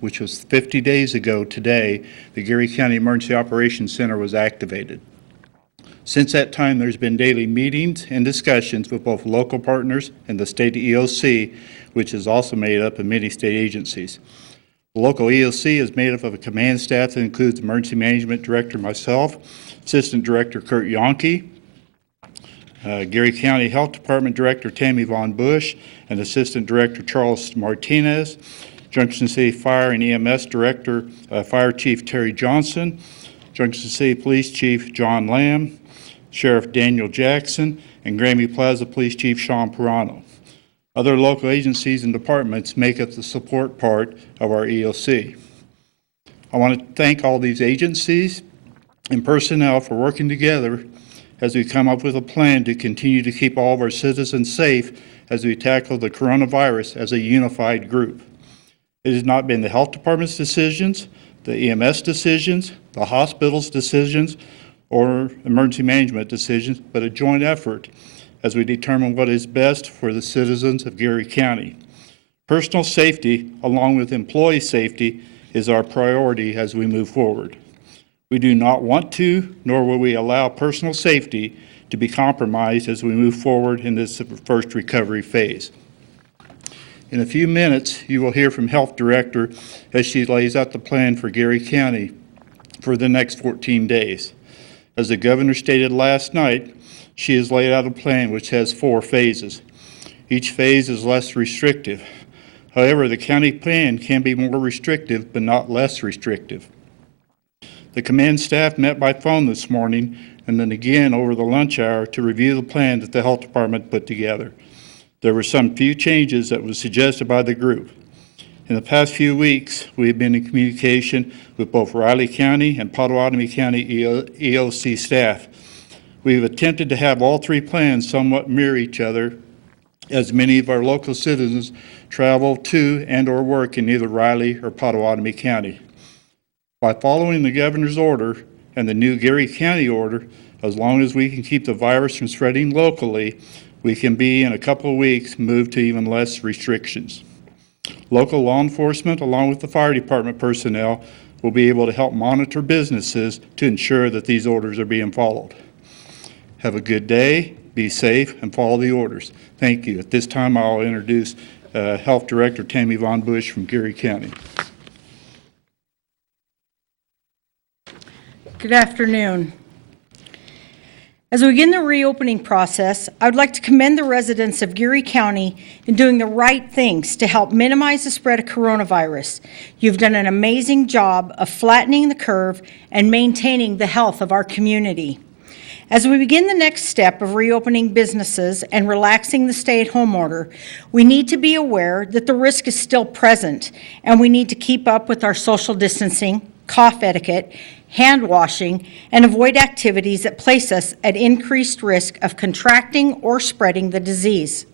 which was 50 days ago today, the Geary County Emergency Operations Center was activated. Since that time, there's been daily meetings and discussions with both local partners and the state EOC, which is also made up of many state agencies. The local EOC is made up of a command staff that includes Emergency Management Director myself, Assistant Director Kurt Yonke, Geary County Health Department Director Tammy Von Bush, and Assistant Director Charles Martinez, Junction City Fire and EMS Director Fire Chief Terry Johnson, Junction City Police Chief John Lamb, Sheriff Daniel Jackson, and Grammy Plaza Police Chief Sean Pirano. Other local agencies and departments make up the support part of our EOC. I want to thank all these agencies and personnel for working together as we come up with a plan to continue to keep all of our citizens safe as we tackle the coronavirus as a unified group. It has not been the health department's decisions, the EMS decisions, the hospital's decisions, or emergency management decisions, but a joint effort as we determine what is best for the citizens of Geary County. Personal safety, along with employee safety, is our priority as we move forward. We do not want to, nor will we allow personal safety to be compromised as we move forward in this first recovery phase. In a few minutes, you will hear from Health Director as she lays out the plan for Geary County for the next 14 days. As the governor stated last night, she has laid out a plan which has 4 phases. Each phase is less restrictive. However, the county plan can be more restrictive, but not less restrictive. The command staff met by phone this morning and then again over the lunch hour to review the plan that the health department put together. There were some few changes that were suggested by the group. In the past few weeks, we've been in communication with both Riley County and Potawatomi County EOC staff. We've attempted to have all 3 plans somewhat mirror each other as many of our local citizens travel to and or work in either Riley or Potawatomi County. By following the governor's order and the new Geary County order, as long as we can keep the virus from spreading locally, we can be in a couple of weeks move to even less restrictions. Local law enforcement, along with the fire department personnel, will be able to help monitor businesses to ensure that these orders are being followed. Have a good day, be safe, and follow the orders. Thank you. At this time, I'll introduce Health Director Tammy Von Bush from Geary County. Good afternoon. As we begin the reopening process, I would like to commend the residents of Geary County in doing the right things to help minimize the spread of coronavirus. You've done an amazing job of flattening the curve and maintaining the health of our community. As we begin the next step of reopening businesses and relaxing the stay-at-home order, we need to be aware that the risk is still present, and we need to keep up with our social distancing, cough etiquette, hand washing, and avoid activities that place us at increased risk of contracting or spreading the disease.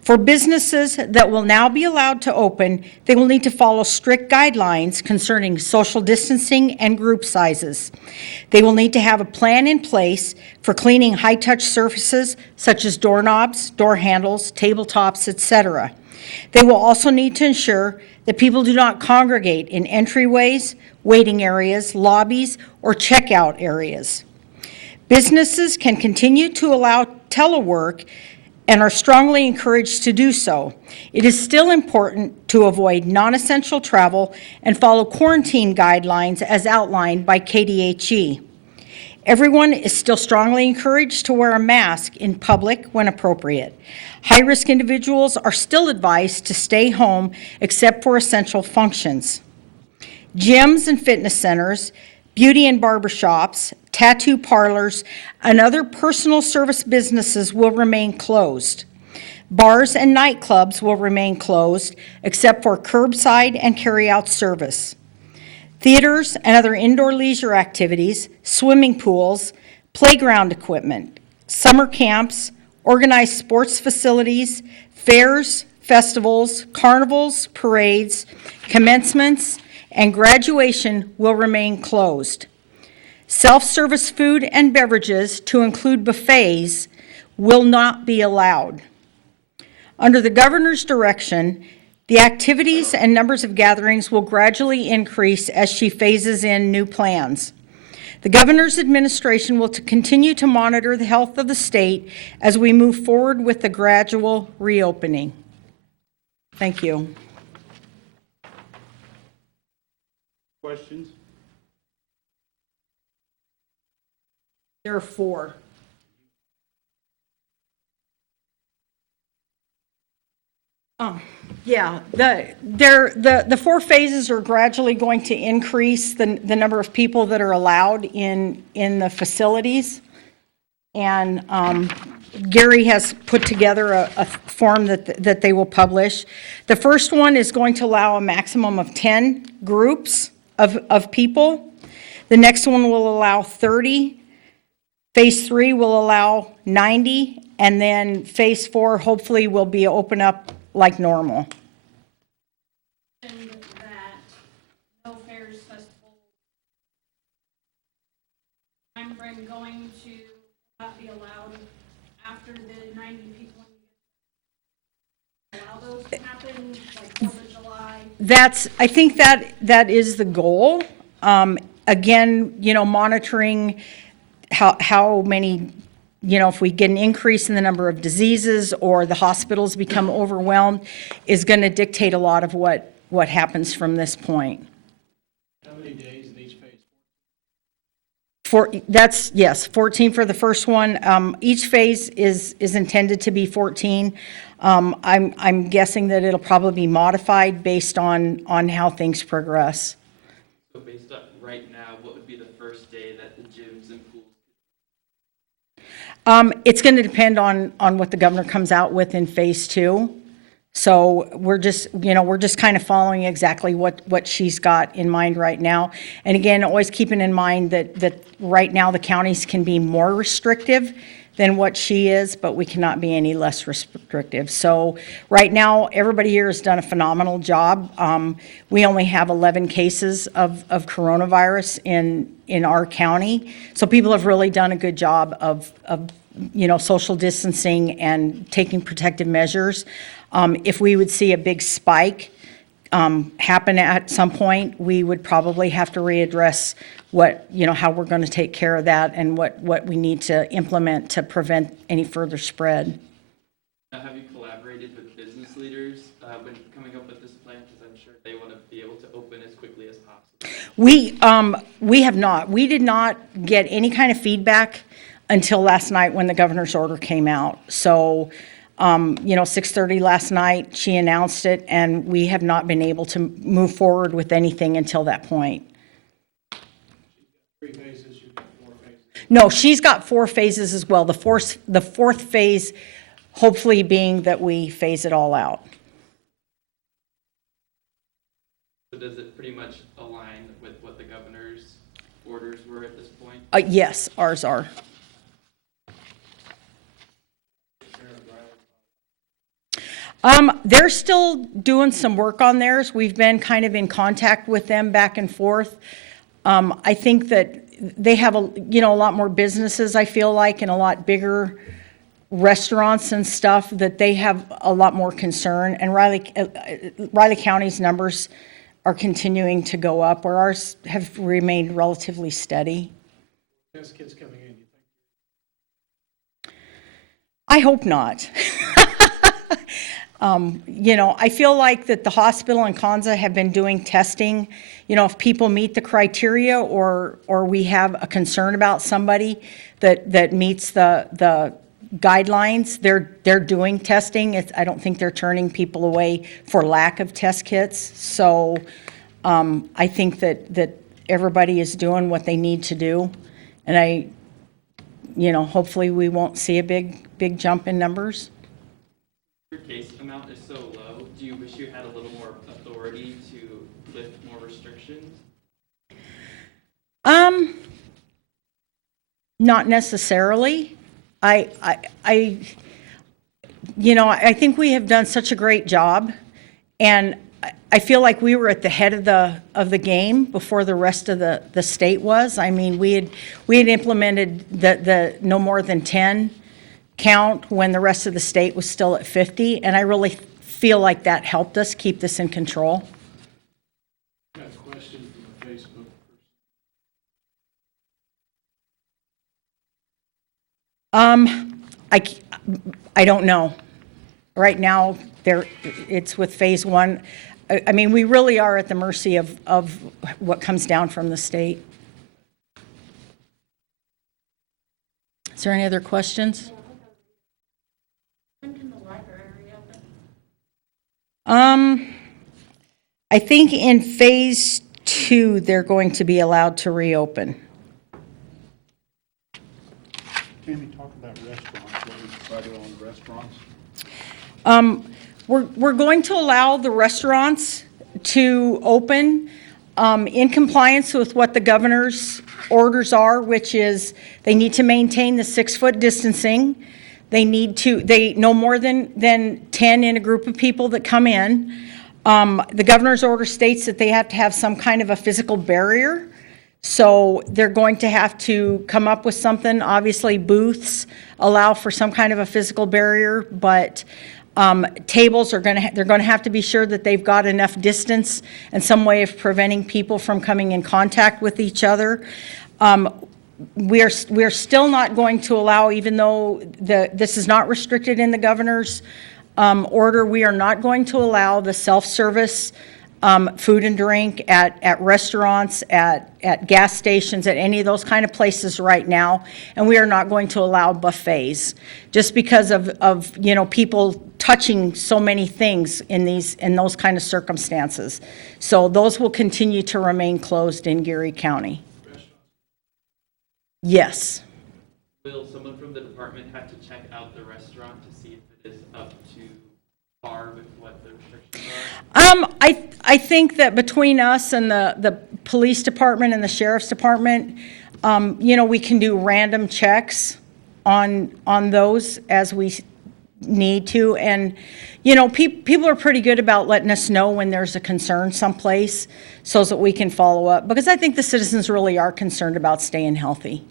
For businesses that will now be allowed to open, they will need to follow strict guidelines concerning social distancing and group sizes. They will need to have a plan in place for cleaning high-touch surfaces such as doorknobs, door handles, tabletops, etc. They will also need to ensure that people do not congregate in entryways, waiting areas, lobbies, or checkout areas. Businesses can continue to allow telework and are strongly encouraged to do so. It is still important to avoid non-essential travel and follow quarantine guidelines as outlined by KDHE. Everyone is still strongly encouraged to wear a mask in public when appropriate. High-risk individuals are still advised to stay home except for essential functions. Gyms and fitness centers, beauty and barber shops, tattoo parlors, and other personal service businesses will remain closed. Bars and nightclubs will remain closed except for curbside and carry-out service. Theaters and other indoor leisure activities, swimming pools, playground equipment, summer camps, organized sports facilities, fairs, festivals, carnivals, parades, commencements, and graduation will remain closed. Self-service food and beverages, to include buffets, will not be allowed. Under the governor's direction, The activities and numbers of gatherings will gradually increase as she phases in new plans. The governor's administration will continue to monitor the health of the state as we move forward with the gradual reopening. Thank you. Questions? There are 4. Yeah, the 4 phases are gradually going to increase the number of people that are allowed in the facilities. And Geary has put together a form that they will publish. The first one is going to allow a maximum of 10 groups of people. The next one will allow 30. Phase 3 will allow 90. And then phase 4 hopefully will be open up like normal. And that no fairs festival timeframe going to not be allowed after the 90 people. Allow those to happen, like 4th of July. I think that is the goal. Again, monitoring how many, if we get an increase in the number of diseases or the hospitals become overwhelmed, is going to dictate a lot of what happens from this point. How many days in each phase? 14 for the first one. Each phase is intended to be 14. I'm guessing that it'll probably be modified based on how things progress. So based on right now, what would be the first day that the gyms and pools? It's going to depend on what the governor comes out with in phase 2. So we're just kind of following exactly what she's got in mind right now. And again, always keeping in mind that right now the counties can be more restrictive than what she is, but we cannot be any less restrictive. So right now, everybody here has done a phenomenal job. We only have 11 cases of coronavirus in our county. So people have really done a good job of social distancing and taking protective measures. If we would see a big spike happen at some point, we would probably have to readdress how we're going to take care of that and what we need to implement to prevent any further spread. Now, have you collaborated with business leaders when coming up with this plan? Because I'm sure they want to be able to open as quickly as possible. We have not. We did not get any kind of feedback until last night when the governor's order came out. So 6:30 last night, she announced it, and we have not been able to move forward with anything until that point. 3 phases, you've got 4 phases. No, she's got 4 phases as well. The fourth phase, hopefully being that we phase it all out. So does it pretty much align with what the governor's orders were at this point? Yes, ours are. They're still doing some work on theirs. We've been kind of in contact with them back and forth. I think that they have a lot more businesses, I feel like, and a lot bigger restaurants and stuff, that they have a lot more concern. And Riley County's numbers are continuing to go up, where ours have remained relatively steady. Test kits coming in, you think? I hope not. I feel like that the hospital and Kansa have been doing testing. If people meet the criteria or we have a concern about somebody that meets the guidelines, they're doing testing. I don't think they're turning people away for lack of test kits. So I think that everybody is doing what they need to do. And hopefully we won't see a big jump in numbers. Your case amount is so low. Do you wish you had a little more authority to lift more restrictions? Not necessarily. I think we have done such a great job, and I feel like we were at the head of the game before the rest of the state was. I mean, we had implemented the no more than 10 count when the rest of the state was still at 50, and I really feel like that helped us keep this in control. Got a question from a Facebook I, I don't know. Right now, it's with phase one. I mean, we really are at the mercy of what comes down from the state. Is there any other questions? When can the library reopen? I think in phase two, they're going to be allowed to reopen. Tammy, talk about restaurants, what we decided on the restaurants. We're going to allow the restaurants to open in compliance with what the governor's orders are, which is they need to maintain the 6-foot distancing. They no more than 10 in a group of people that come in. The governor's order states that they have to have some kind of a physical barrier. So they're going to have to come up with something. Obviously, booths allow for some kind of a physical barrier, but tables they're going to have to be sure that they've got enough distance and some way of preventing people from coming in contact with each other. We are still not going to allow, even though this is not restricted in the governor's order, we are not going to allow the self-service food and drink at restaurants, at gas stations, at any of those kind of places right now. And we are not going to allow buffets just because of people touching so many things in those kind of circumstances. So those will continue to remain closed in Geary County. Yes. Will someone from the department have to check out the restaurant to see if it is up to par with what the restrictions are? I think that between us and the police department and the sheriff's department, we can do random checks on those as we need to. And, people are pretty good about letting us know when there's a concern someplace so that we can follow up. Because I think the citizens really are concerned about staying healthy.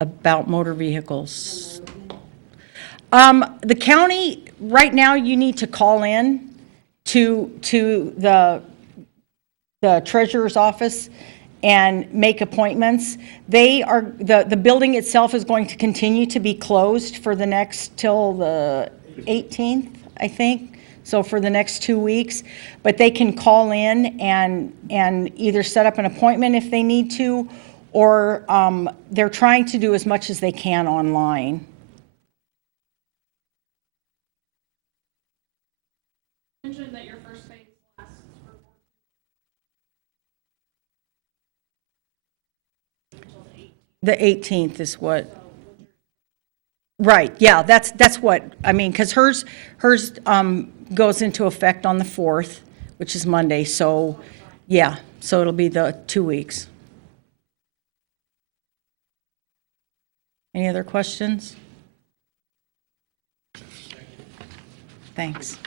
About motor vehicles. The county, right now, you need to call in to the treasurer's office and make appointments. The building itself is going to continue to be closed for the next, till the 18th, I think. So for the next 2 weeks, but they can call in and either set up an appointment if they need to, or they're trying to do as much as they can online. You mentioned that your first phase lasts for 14 until the 18th. The 18th is what? Right, yeah, that's what, I mean, because hers goes into effect on the 4th, which is Monday, so, yeah, so it'll be the 2 weeks. Any other questions? Thanks.